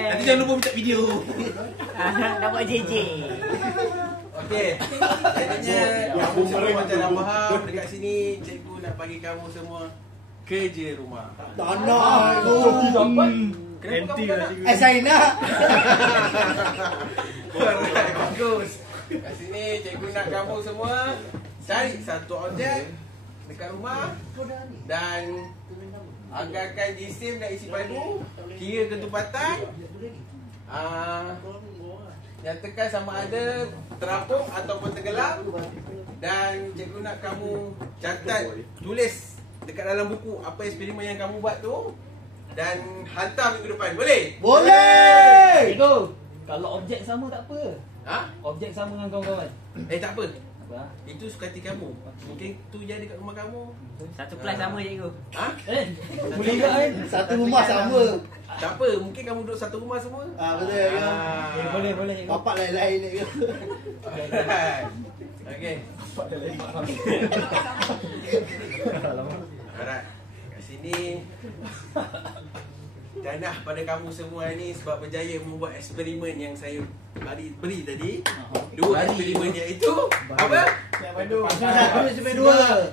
Nanti jangan lupa minta video. Nak buat JJ. Okey. Jadinya kamu semua macam dah faham dekat sini cikgu nak bagi kamu semua kerja rumah. Tak nak. Kenapa kamu tak nak? Saya nak. Alright, bagus. Kat sini cikgu nak kamu semua cari satu objek dekat rumah dan anggarkan jisim dan isi padu, kira ketumpatan, nyatakan sama ada terapung ataupun tenggelam, dan cikgu nak kamu catat, tulis dekat dalam buku apa eksperimen yang kamu buat tu dan hantar minggu depan. Boleh? Boleh. Cikgu, kalau objek sama tak apa. Objek sama dengan kawan-kawan. Tak apa. Itu suka hati kamu. Mungkin tu je dekat rumah kamu. Satu kelas sama cikgu. Boleh tak kan? Satu rumah sama. Tak apa, mungkin kamu duduk satu rumah semua. Betul ya. Boleh cikgu. Bapak lain-lain ni. Okey. Alright. Kat sini danah pada kamu semua ni sebab berjaya membuat eksperimen yang saya beri tadi. Dua eksperimen iaitu apa? Siap pandu. Sampai dua.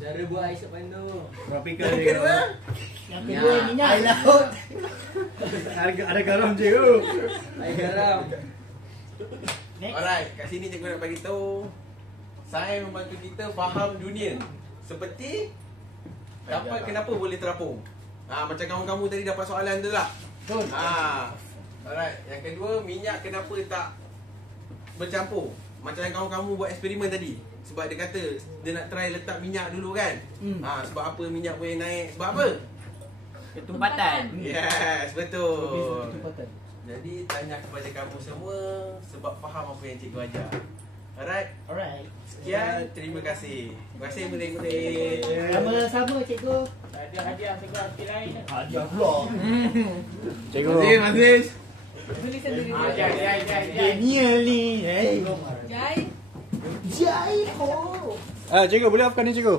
Cara buat air siap pandu. Yang kedua? Yang kedua minyak. Air laut. Ada garam je tu. Air garam. Alright, kat sini cikgu nak bagi tahu sains membantu kita faham dunia. Seperti kapal kenapa boleh terapung. Macam kamu tadi dapat soalan tu lah. Betul. Alright, yang kedua, minyak kenapa tak bercampur. Macam yang kamu buat eksperimen tadi. Sebab dia kata dia nak try letak minyak dulu kan. Sebab apa minyak boleh naik? Sebab apa? Ketumpatan. Yes, betul. Jadi tanya kepada kamu semua sebab faham apa yang cikgu ajar. Alright. Sekian, terima kasih. Terima kasih murid-murid. Sama-sama cikgu. Ada hadiah sekolah lain. Hadiah pula. Cikgu. Aziz. Tulisan diri dia. Jai. Genial ni. Jai. Cikgu boleh afkan ni cikgu?